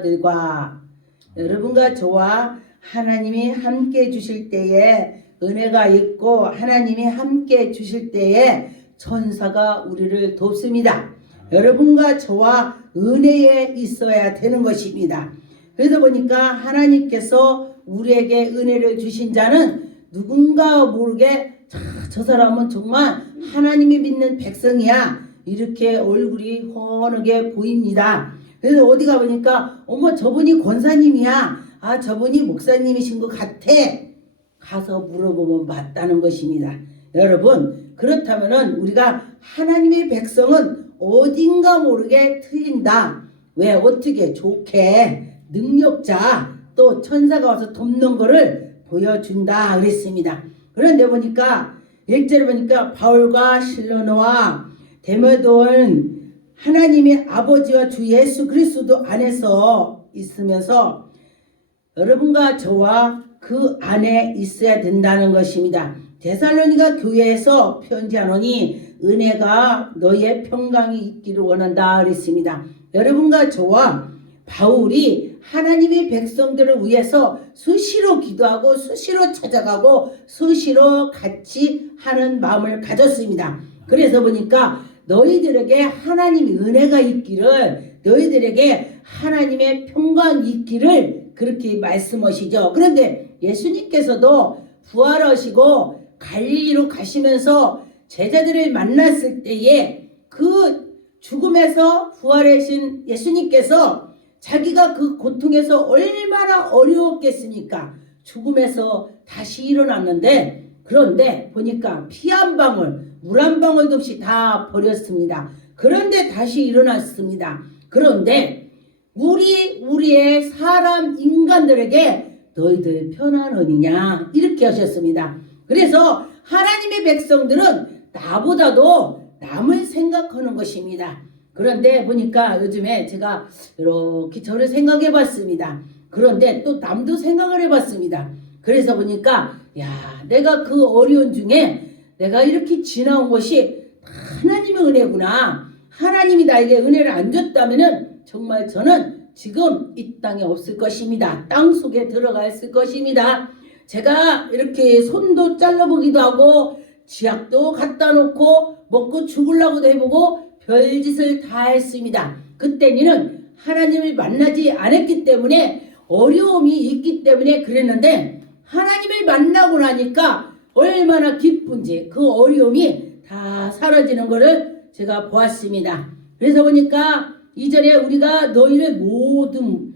들과 여러분과 저와 하나님이 함께 주실 때에 은혜가 있고 하나님이 함께 주실 때에 천사가 우리를 돕습니다. 여러분과 저와 은혜에 있어야 되는 것입니다. 그래서 보니까 하나님께서 우리에게 은혜를 주신 자는 누군가 모르게 저 사람은 정말 하나님이 믿는 백성이야 이렇게 얼굴이 환하게 보입니다. 그래서 어디 가보니까 어머 저분이 권사님이야, 아 저분이 목사님이신 것 같아, 가서 물어보면 맞다는 것입니다. 여러분, 그렇다면은 우리가 하나님의 백성은 어딘가 모르게 틀린다. 왜? 어떻게? 좋게 능력자 또 천사가 와서 돕는 거를 보여준다 그랬습니다. 그런데 보니까 1절에 보니까 바울과 실로노와 데모돈 하나님의 아버지와 주 예수 그리스도 안에서 있으면서 여러분과 저와 그 안에 있어야 된다는 것입니다. 데살로니가 교회에서 편지하노니 은혜가 너의 평강이 있기를 원한다 그랬습니다. 여러분과 저와 바울이 하나님의 백성들을 위해서 수시로 기도하고 수시로 찾아가고 수시로 같이 하는 마음을 가졌습니다. 그래서 보니까 너희들에게 하나님의 은혜가 있기를, 너희들에게 하나님의 평강이 있기를 그렇게 말씀하시죠. 그런데 예수님께서도 부활하시고 갈릴리로 가시면서 제자들을 만났을 때에 그 죽음에서 부활하신 예수님께서 자기가 그 고통에서 얼마나 어려웠겠습니까? 죽음에서 다시 일어났는데, 그런데 보니까 피 한 방울, 물 한 방울도 없이 다 버렸습니다. 그런데 다시 일어났습니다. 그런데 우리의 사람 인간들에게 너희들 편안하느냐 이렇게 하셨습니다. 그래서 하나님의 백성들은 나보다도 남을 생각하는 것입니다. 그런데 보니까 요즘에 제가 이렇게 저를 생각해 봤습니다. 그런데 또 남도 생각을 해 봤습니다. 그래서 보니까 야, 내가 그 어려운 중에 내가 이렇게 지나온 것이 하나님의 은혜구나. 하나님이 나에게 은혜를 안 줬다면은 정말 저는 지금 이 땅에 없을 것입니다. 땅 속에 들어가 있을 것입니다. 제가 이렇게 손도 잘라보기도 하고 지약도 갖다 놓고 먹고 죽으려고도 해보고 별짓을 다 했습니다. 그때는 하나님을 만나지 않았기 때문에 어려움이 있기 때문에 그랬는데 하나님을 만나고 나니까 얼마나 기쁜지 그 어려움이 다 사라지는 것을 제가 보았습니다. 그래서 보니까 이전에 우리가 너희를 모든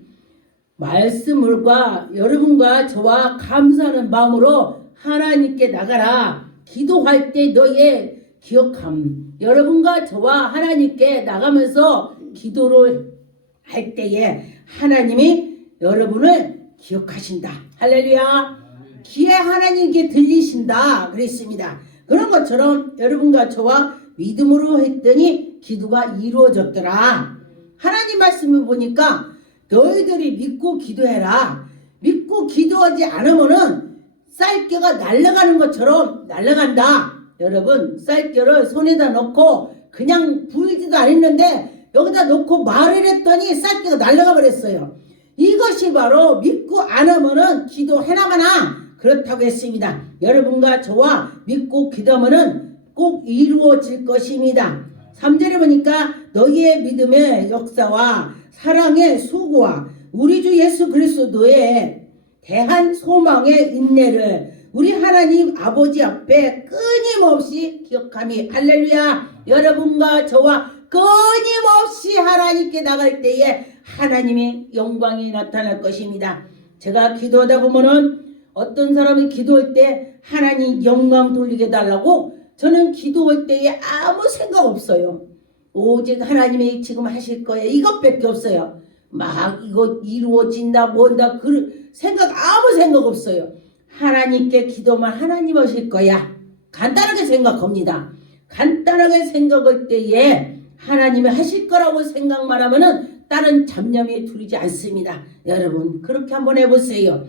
말씀을과 여러분과 저와 감사하는 마음으로 하나님께 나가라. 기도할 때 너희의 기억함. 여러분과 저와 하나님께 나가면서 기도를 할 때에 하나님이 여러분을 기억하신다. 할렐루야. 귀에 하나님께 들리신다 그랬습니다. 그런 것처럼 여러분과 저와 믿음으로 했더니 기도가 이루어졌더라. 하나님 말씀을 보니까 너희들이 믿고 기도해라. 믿고 기도하지 않으면은 쌀겨가 날아가는 것처럼 날아간다. 여러분, 쌀겨를 손에다 넣고 그냥 불지도 않았는데 여기다 넣고 말을 했더니 쌀겨가 날아가 버렸어요. 이것이 바로 믿고 안 하면은 기도해나가나 그렇다고 했습니다. 여러분과 저와 믿고 기도하면은 꼭 이루어질 것입니다. 3절에 보니까 너희의 믿음의 역사와 사랑의 수고와 우리 주 예수 그리스도의 대한 소망의 인내를 우리 하나님 아버지 앞에 끊임없이 기억함이. 할렐루야. 여러분과 저와 끊임없이 하나님께 나갈 때에 하나님의 영광이 나타날 것입니다. 제가 기도하다 보면은 어떤 사람이 기도할 때 하나님 영광 돌리게 달라고 저는 기도할 때에 아무 생각 없어요. 오직 하나님이 지금 하실 거예요. 이것밖에 없어요. 막 이거 이루어진다 뭔다 그 생각 아무 생각 없어요. 하나님께 기도만 하나님 하실 거야. 간단하게 생각합니다. 간단하게 생각할 때에 하나님이 하실 거라고 생각만 하면은 다른 잡념이 들이지 않습니다. 여러분 그렇게 한번 해보세요.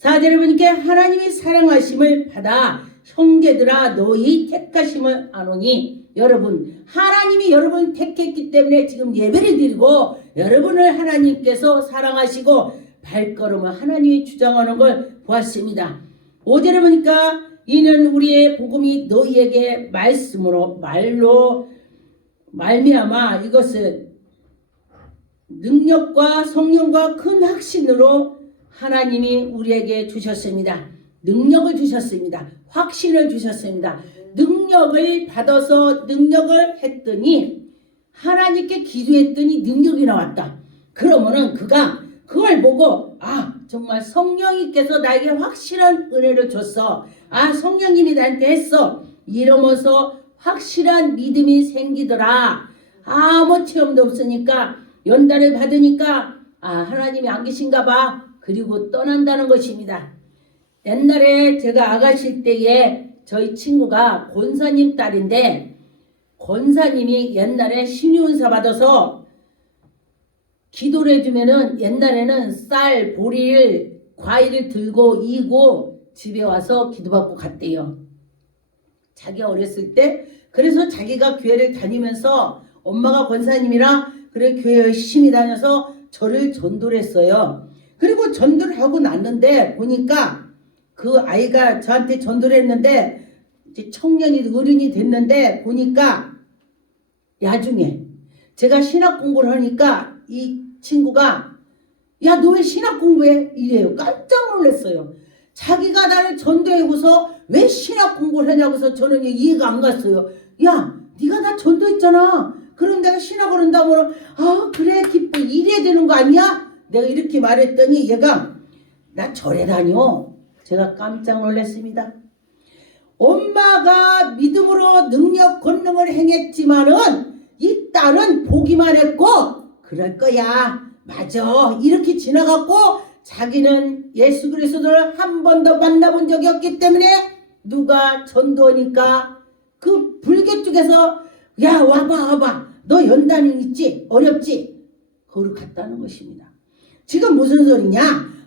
4절에 보니까 하나님이 사랑하심을 받아 형제들아 너희 택하심을 아노니. 여러분 하나님이 여러분 택했기 때문에 지금 예배를 드리고 여러분을 하나님께서 사랑하시고 발걸음을 하나님이 주장하는 걸 보았습니다. 5절에 보니까 이는 우리의 복음이 너희에게 말로 말미암아 이것은 능력과 성령과 큰 확신으로 하나님이 우리에게 주셨습니다. 능력을 주셨습니다. 확신을 주셨습니다. 능력을 받아서 능력을 했더니 하나님께 기도했더니 능력이 나왔다. 그러면은 그가 그걸 보고 정말 성령님께서 나에게 확실한 은혜를 줬어. 성령님이 나한테 했어. 이러면서 확실한 믿음이 생기더라. 아무 체험도 없으니까 연단을 받으니까 하나님이 안 계신가 봐. 그리고 떠난다는 것입니다. 옛날에 제가 아가씨 때에 저희 친구가 권사님 딸인데 권사님이 옛날에 신유은사 받아서 기도를 해주면은 옛날에는 쌀, 보리를, 과일을 들고 이고 집에 와서 기도받고 갔대요. 자기가 어렸을 때. 그래서 자기가 교회를 다니면서 엄마가 권사님이라 그래 교회 열심히 다녀서 저를 전도를 했어요. 그리고 전도를 하고 났는데 보니까 그 아이가 저한테 전도를 했는데 이제 청년이 어른이 됐는데 보니까 나중에 제가 신학 공부를 하니까 이 친구가 야, 너 왜 신학 공부해? 이래요. 깜짝 놀랐어요. 자기가 나를 전도해고서 왜 신학 공부를 하냐고서 저는 이해가 안 갔어요. 야, 네가 나 전도했잖아. 그럼 내가 신학을 한다고 그래 기뻐 이래야 되는 거 아니야? 내가 이렇게 말했더니 얘가 나 절에 다녀. 제가 깜짝 놀랐습니다. 엄마가 믿음으로 능력 권능을 행했지만은 이 딸은 보기만 했고 그럴 거야. 맞아. 이렇게 지나갔고 자기는 예수 그리스도를 한 번도 만나본 적이 없기 때문에 누가 전도하니까 그 불교 쪽에서 야 와봐 너 연단이 있지? 어렵지? 거기로 갔다는 것입니다. 지금 무슨 소리냐?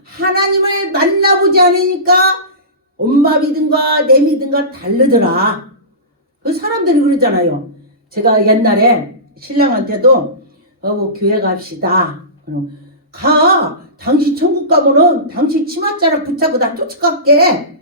하나님을 만나보지 않으니까 엄마 믿음과 내 믿음과 다르더라. 그 사람들이 그러잖아요. 제가 옛날에 신랑한테도 교회 갑시다. 가. 당신 천국 가면은 당신 치맛자락 붙잡고 나 쫓아갈게.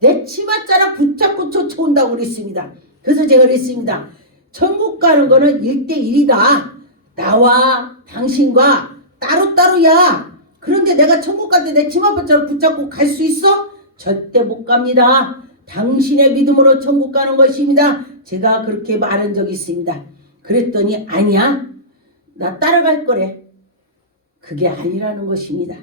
내 치맛자락 붙잡고 쫓아온다고 그랬습니다. 그래서 제가 그랬습니다. 천국 가는 거는 1대1이다. 나와 당신과 따로따로야. 그런데 내가 천국 갈 때 내 치맛자락 붙잡고 갈 수 있어? 절대 못 갑니다. 당신의 믿음으로 천국 가는 것입니다. 제가 그렇게 말한 적이 있습니다. 그랬더니 아니야. 나 따라갈 거래. 그게 아니라는 것입니다.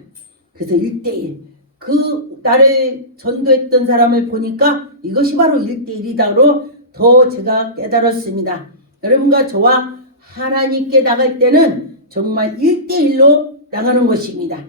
그래서 1대1. 그 나를 전도했던 사람을 보니까 이것이 바로 1대1이다로 더 제가 깨달았습니다. 여러분과 저와 하나님께 나갈 때는 정말 1대1로 나가는 것입니다.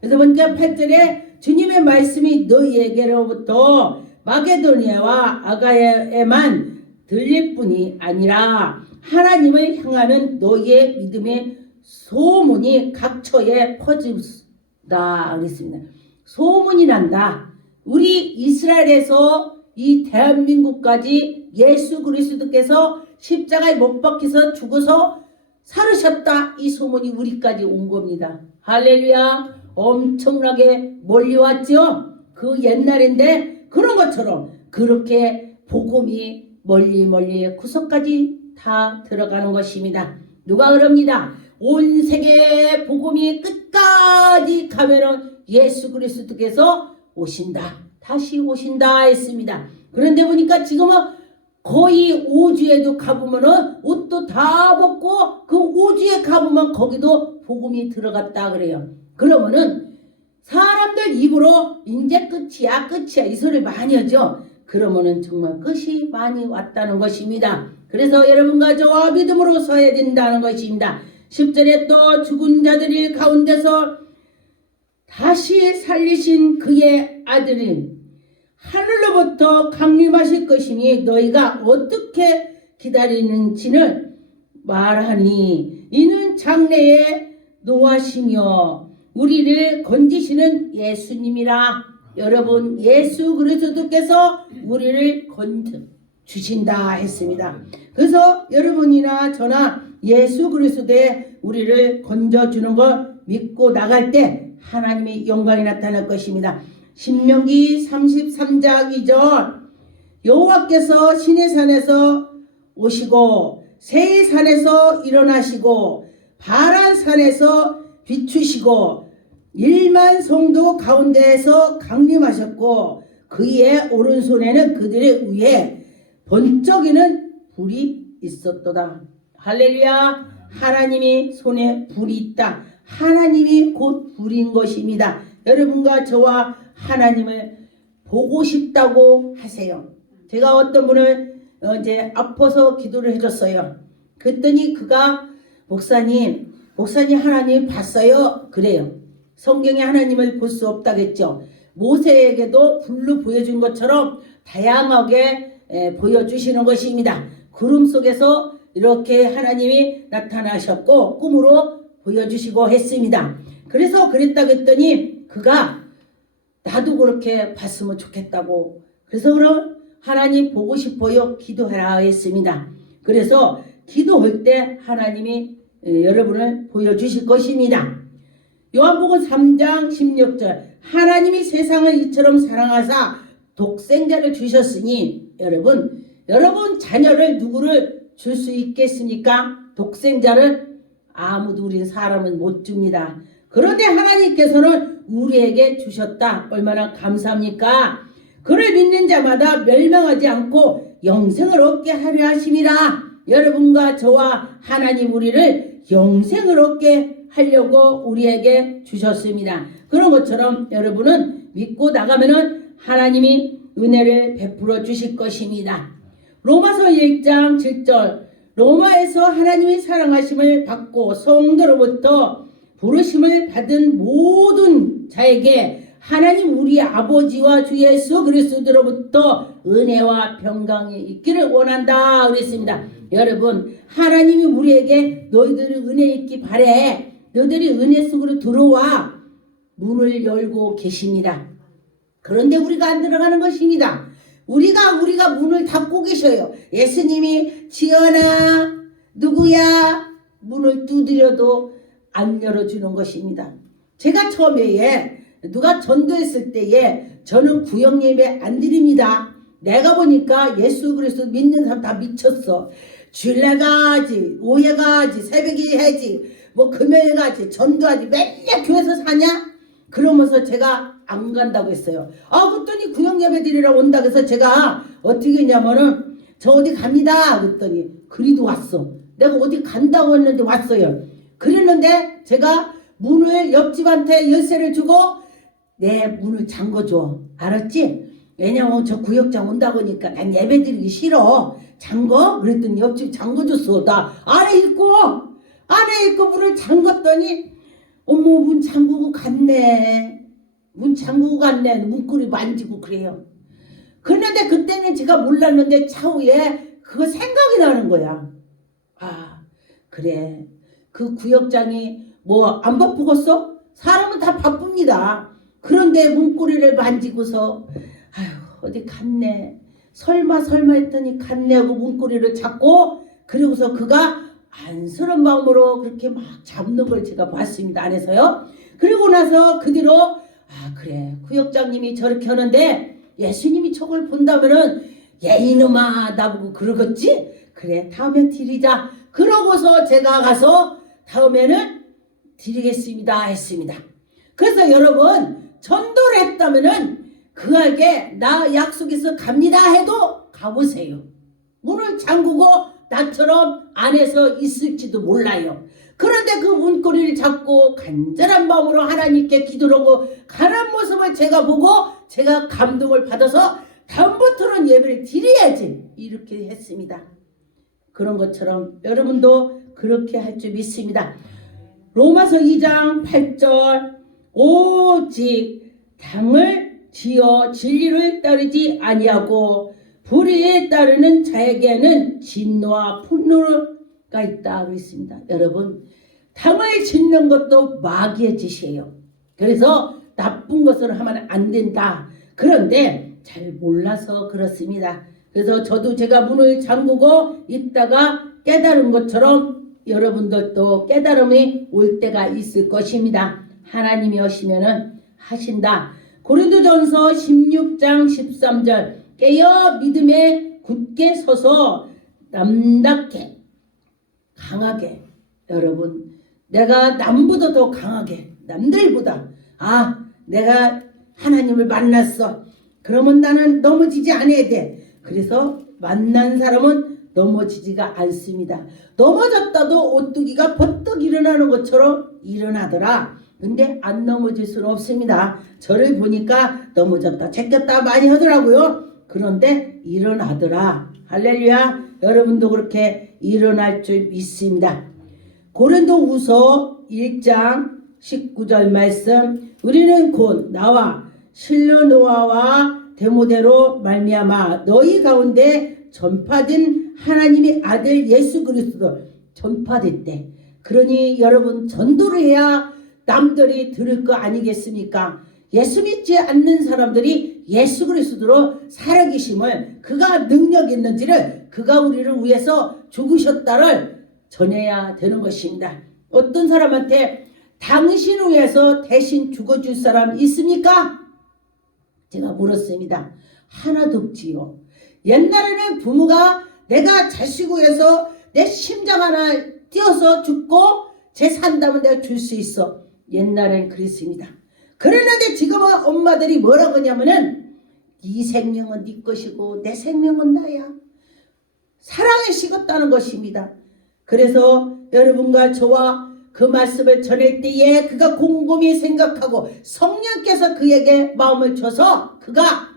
그래서 먼저 8절에 주님의 말씀이 너희에게로부터 마게도니아와 아가야에만 들릴 뿐이 아니라 하나님을 향하는 너희의 믿음의 소문이 각처에 퍼진다 그랬습니다. 소문이 난다. 우리 이스라엘에서 이 대한민국까지 예수 그리스도께서 십자가에 못 박혀서 죽어서 살으셨다. 이 소문이 우리까지 온 겁니다. 할렐루야. 엄청나게 멀리 왔죠. 그 옛날인데 그런 것처럼 그렇게 복음이 멀리 구석까지 다 들어가는 것입니다. 누가 그럽니다. 온 세계 복음이 끝까지 가면은 예수 그리스도께서 오신다. 다시 오신다 했습니다. 그런데 보니까 지금은 거의 오주에도 가보면은 옷도 다 벗고 그 오주에 가보면 거기도 복음이 들어갔다 그래요. 그러면은 사람들 입으로 이제 끝이야 이 소리 많이 하죠. 그러면은 정말 끝이 많이 왔다는 것입니다. 그래서 여러분과 저와 믿음으로 서야 된다는 것입니다. 10절에 또 죽은 자들 가운데서 다시 살리신 그의 아들이 하늘로부터 강림하실 것이니 너희가 어떻게 기다리는지를 말하니 이는 장래에 노하시며 우리를 건지시는 예수님이라. 여러분 예수 그리스도께서 우리를 건져 주신다 했습니다. 그래서 여러분이나 저나 예수 그리스도에 우리를 건져주는 걸 믿고 나갈 때 하나님의 영광이 나타날 것입니다. 신명기 33장 2절 여호와께서 시내산에서 오시고 세일산에서 일어나시고 바란산에서 비추시고 1만 성도 가운데에서 강림하셨고 그의 오른손에는 그들의 위에 번쩍이는 불이 있었도다. 할렐루야. 하나님이 손에 불이 있다. 하나님이 곧 불인 것입니다. 여러분과 저와 하나님을 보고 싶다고 하세요. 제가 어떤 분을 이제 아파서 기도를 해줬어요. 그랬더니 그가 목사님 하나님 봤어요? 그래요. 성경에 하나님을 볼 수 없다겠죠. 모세에게도 불로 보여준 것처럼 다양하게 보여주시는 것입니다. 구름 속에서 이렇게 하나님이 나타나셨고 꿈으로 보여주시고 했습니다. 그래서 그랬다 그랬더니 그가 나도 그렇게 봤으면 좋겠다고, 그래서 그럼 하나님 보고 싶어요 기도해라 했습니다. 그래서 기도할 때 하나님이 여러분을 보여주실 것입니다. 요한복음 3장 16절 하나님이 세상을 이처럼 사랑하사 독생자를 주셨으니 여러분 자녀를 누구를 줄 수 있겠습니까? 독생자를 아무도 우리 사람은 못 줍니다. 그런데 하나님께서는 우리에게 주셨다. 얼마나 감사합니까? 그를 믿는 자마다 멸망하지 않고 영생을 얻게 하려 하심이라. 여러분과 저와 하나님 우리를 영생을 얻게 하려고 우리에게 주셨습니다. 그런 것처럼 여러분은 믿고 나가면은 하나님이 은혜를 베풀어 주실 것입니다. 로마서 1장 7절 로마에서 하나님의 사랑하심을 받고 성도로부터 부르심을 받은 모든 자에게 하나님 우리 아버지와 주 예수 그리스도로부터 은혜와 평강이 있기를 원한다 그랬습니다. 여러분 하나님이 우리에게 너희들이 은혜 있기 바래. 너희들이 은혜 속으로 들어와 문을 열고 계십니다. 그런데 우리가 안 들어가는 것입니다. 우리가 문을 닫고 계셔요. 예수님이 지연아 누구야 문을 두드려도 안 열어주는 것입니다. 제가 처음에 누가 전도했을 때에 저는 구역 예배 안 드립니다. 내가 보니까 예수 그리스도 믿는 사람 다 미쳤어. 주일날 가지, 오후에 가지, 새벽에 해지, 뭐 금요일 가지, 전도하지, 맨날 교회에서 사냐? 그러면서 제가 안 간다고 했어요. 그랬더니 구역 예배 드리러 온다 그래서 제가 어떻게 했냐면은 저 어디 갑니다 그랬더니 그리도 왔어. 내가 어디 간다고 했는데 왔어요. 그랬는데 제가 문을 옆집한테 열쇠를 주고 내 문을 잠궈줘. 알았지? 왜냐면 저 구역장 온다고 하니까 난 예배 드리기 싫어. 잠궈? 그랬더니 옆집 잠궈줬어. 나 안에 있고 문을 잠궜더니 어머 문 잠그고 갔네. 문고리 만지고 그래요. 그런데 그때는 제가 몰랐는데 차후에 그거 생각이 나는 거야. 그래. 그 구역장이 뭐 안 바쁘겠어? 사람은 다 바쁩니다. 그런데 문고리를 만지고서 어디 갔네. 설마 했더니 갔네 하고 문고리를 잡고 그리고서 그가 안쓰러운 마음으로 그렇게 막 잡는 걸 제가 봤습니다. 안에서요. 그리고 나서 그 뒤로 그래 구역장님이 저렇게 하는데 예수님이 저걸 본다면은 이놈아 나보고 그러겠지? 그래 다음에 드리자. 그러고서 제가 가서 다음에는 드리겠습니다 했습니다. 그래서 여러분 전도를 했다면은 그에게 나 약속해서 갑니다 해도 가보세요. 문을 잠그고 나처럼 안에서 있을지도 몰라요. 그런데 그 문고리를 잡고 간절한 마음으로 하나님께 기도하고 가는 모습을 제가 보고 제가 감동을 받아서 다음부터는 예배를 드려야지 이렇게 했습니다. 그런 것처럼 여러분도 그렇게 할 줄 믿습니다. 로마서 2장 8절 오직 당을 지어 진리를 따르지 아니하고 불의에 따르는 자에게는 진노와 분노가 있다 그랬습니다. 여러분 당을 짓는 것도 마귀의 짓이에요. 그래서 나쁜 것을 하면 안 된다. 그런데 잘 몰라서 그렇습니다. 그래서 저도 제가 문을 잠그고 있다가 깨달은 것처럼 여러분들도 깨달음이 올 때가 있을 것입니다. 하나님이 오시면은 하신다. 고린도전서 16장 13절 깨어 믿음에 굳게 서서 남답게 강하게 여러분 내가 남보다 더 강하게 남들보다 내가 하나님을 만났어. 그러면 나는 넘어지지 않아야 돼. 그래서 만난 사람은 넘어지지가 않습니다. 넘어졌다도 오뚜기가 버떡 일어나는 것처럼 일어나더라. 근데 안 넘어질 수는 없습니다. 저를 보니까 넘어졌다 제꼈다 많이 하더라고요. 그런데 일어나더라. 할렐루야. 여러분도 그렇게 일어날 줄 믿습니다. 고린도후서 1장 19절 말씀 우리는 곧 나와 실로노아와 데모데로 말미암아 너희 가운데 전파된 하나님의 아들 예수 그리스도 전파됐대. 그러니 여러분 전도를 해야 남들이 들을 거 아니겠습니까? 예수 믿지 않는 사람들이 예수 그리스도로 살아계심을 그가 능력 있는지를 그가 우리를 위해서 죽으셨다를 전해야 되는 것입니다. 어떤 사람한테 당신을 위해서 대신 죽어줄 사람 있습니까? 제가 물었습니다. 하나도 없지요. 옛날에는 부모가 내가 자식 위해서 내 심장 하나 띄어서 죽고 쟤 산다면 내가 줄 수 있어. 옛날엔 그랬습니다. 그러는데 지금은 엄마들이 뭐라고 하냐면은 네 생명은 네 것이고 내 생명은 나야. 사랑에 식었다는 것입니다. 그래서 여러분과 저와 그 말씀을 전할 때에 그가 곰곰이 생각하고 성령께서 그에게 마음을 줘서 그가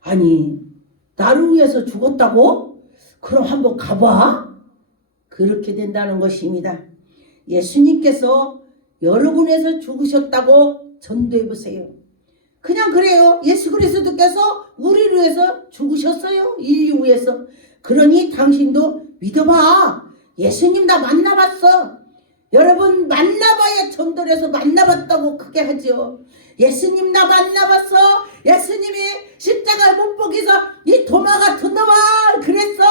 아니 나를 위해서 죽었다고? 그럼 한번 가봐. 그렇게 된다는 것입니다. 예수님께서 여러분 위해서 죽으셨다고 전도해 보세요. 그냥 그래요. 예수 그리스도께서 우리를 위해서 죽으셨어요. 인류 위해서. 그러니 당신도 믿어봐. 예수님 나 만나봤어. 여러분 만나봐야 전도를 해서 만나봤다고 크게 하죠. 예수님 나 만나봤어. 예수님이 십자가에 못 박혀서 이 도마 같은 놈아 그랬어.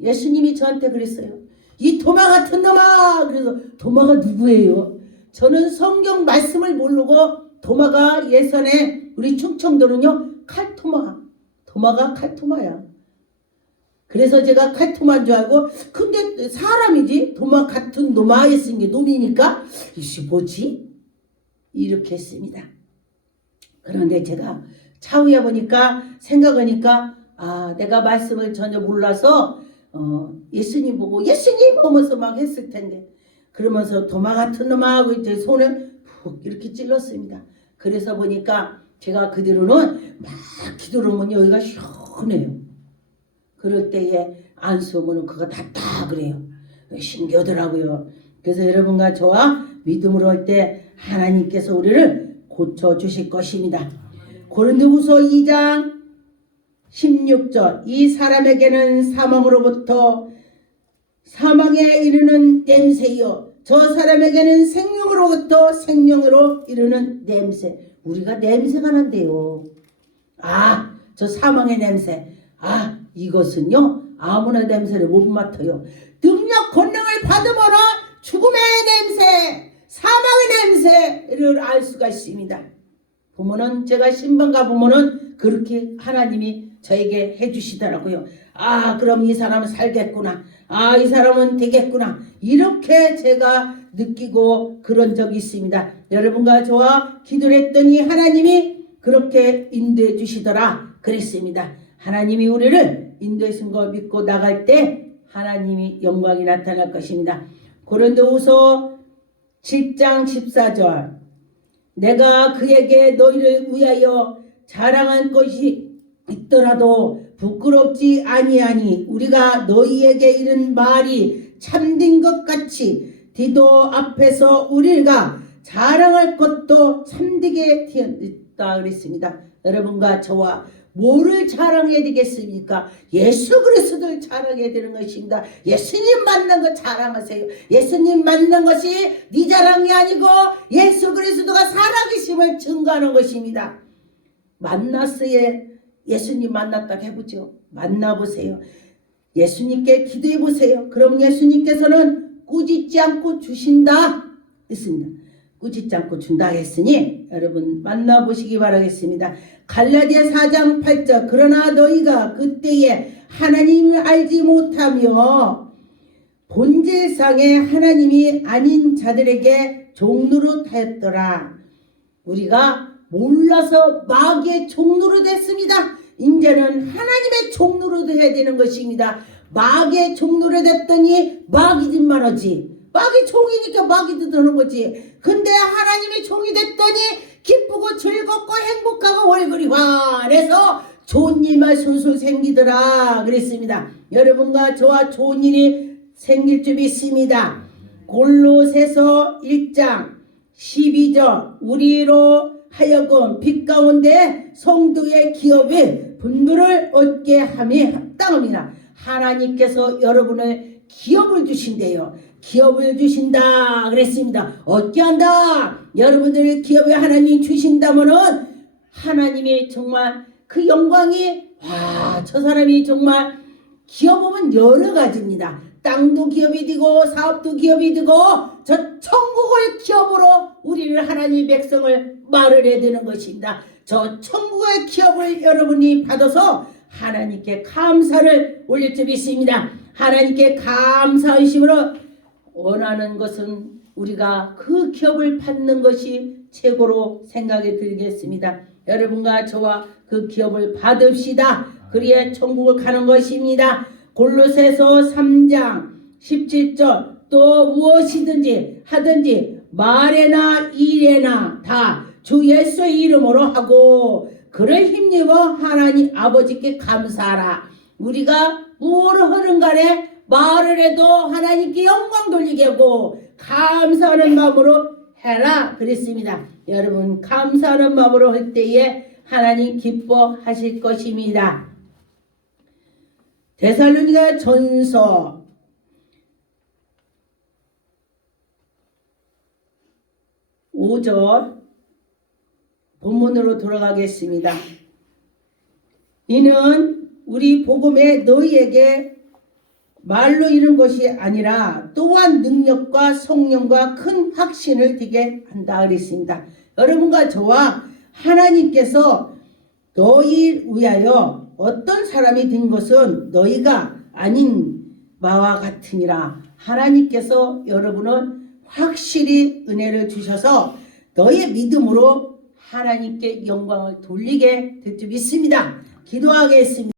예수님이 저한테 그랬어요. 이 도마 같은 놈아. 그래서 도마가 누구예요? 저는 성경 말씀을 모르고 도마가 예전에 우리 충청도는요 칼토마. 도마가 칼토마야. 그래서 제가 칼토마인 줄 알고 근데 사람이지 도마 같은 도마에 쓴 게 놈이니까 이씨 뭐지? 이렇게 했습니다. 그런데 제가 차후에 보니까 생각하니까 내가 말씀을 전혀 몰라서 예수님 보고 예수님 보면서 막 했을 텐데 그러면서 도마 같은 놈아 하고 이제 손을 푹 이렇게 찔렀습니다. 그래서 보니까 제가 그대로는 막 기도를 하면 여기가 시원해요. 그럴 때에 안수하면 그거 다 그래요. 신기하더라고요. 그래서 여러분과 저와 믿음으로 할 때 하나님께서 우리를 고쳐주실 것입니다. 고린도후서 2장 16절 이 사람에게는 사망으로부터 사망에 이르는 냄새요 저 사람에게는 생명으로부터 생명으로 이르는 냄새. 우리가 냄새가 난대요. 저 사망의 냄새. 이것은요 아무나 냄새를 못 맡아요. 능력 권능을 받으면 죽음의 냄새 사망의 냄새를 알 수가 있습니다. 보면은 제가 신방 가보면은 그렇게 하나님이 저에게 해주시더라고요. 그럼 이 사람은 살겠구나. 이 사람은 되겠구나. 이렇게 제가 느끼고 그런 적이 있습니다. 여러분과 저와 기도를 했더니 하나님이 그렇게 인도해 주시더라 그랬습니다. 하나님이 우리를 인도하신 걸 믿고 나갈 때 하나님이 영광이 나타날 것입니다. 고린도후서 7장 14절 내가 그에게 너희를 위하여 자랑할 것이 있더라도 부끄럽지 아니하니 우리가 너희에게 이른 말이 참된 것 같이 디도 앞에서 우리가 자랑할 것도 참되게 되었다 그랬습니다. 여러분과 저와 뭐를 자랑해야 되겠습니까? 예수 그리스도를 자랑해야 되는 것입니다. 예수님 만난 거 자랑하세요. 예수님 만난 것이 네 자랑이 아니고 예수 그리스도가 살아계심을 증거하는 것입니다. 만났어요. 예수님 만났다고 해보죠. 만나보세요. 예수님께 기도해보세요. 그럼 예수님께서는 꾸짖지 않고 주신다 했습니다. 꾸짖지 않고 준다 했으니 여러분 만나보시기 바라겠습니다. 갈라디아 4장 8절 그러나 너희가 그때에 하나님을 알지 못하며 본질상의 하나님이 아닌 자들에게 종노릇 하였더라. 우리가 몰라서 마귀의 종노릇 됐습니다. 이제는 하나님의 종노릇 해야 되는 것입니다. 마귀의 종노릇 했더니 마귀 짓만 하지. 마귀 종이니까 마귀 듣는 거지. 근데 하나님의 종이 됐더니 기쁘고 즐겁고 행복하고 얼굴이 환해서 좋은 일만 술술 생기더라 그랬습니다. 여러분과 저와 좋은 일이 생길 줄 믿습니다. 골로새서 1장 12절 우리로 하여금 빛 가운데 성도의 기업에 분부를 얻게 함이 합당합니다. 하나님께서 여러분을 기업을 주신대요. 기업을 주신다 그랬습니다. 얻게 한다. 여러분들 기업에 하나님이 주신다면은 하나님의 정말 그 영광이 저 사람이 정말 기업 보면 여러 가지입니다. 땅도 기업이 되고 사업도 기업이 되고 저 천국의 기업으로 우리를 하나님의 백성을 말을 해야 되는 것입니다. 저 천국의 기업을 여러분이 받아서 하나님께 감사를 올릴 줄 믿습니다. 하나님께 감사의심으로 원하는 것은 우리가 그 기업을 받는 것이 최고로 생각이 들겠습니다. 여러분과 저와 그 기업을 받읍시다. 그래야 천국을 가는 것입니다. 골로새서 3장 17절 또 무엇이든지 하든지 말에나 일에나 다 주 예수의 이름으로 하고 그를 힘입어 하나님 아버지께 감사하라. 우리가 무엇을 하는 간에 말을 해도 하나님께 영광 돌리게 하고 감사하는 마음으로 해라 그랬습니다. 여러분 감사하는 마음으로 할 때에 하나님 기뻐하실 것입니다. 데살로니가 전서 5절 본문으로 돌아가겠습니다. 이는 우리 복음에 너희에게 말로 이룬 것이 아니라 또한 능력과 성령과 큰 확신을 띠게 한다 그랬습니다. 여러분과 저와 하나님께서 너희 위하여 어떤 사람이 된 것은 너희가 아닌 바와 같으니라. 하나님께서 여러분은 확실히 은혜를 주셔서 너희의 믿음으로 하나님께 영광을 돌리게 될 줄 믿습니다. 기도하겠습니다.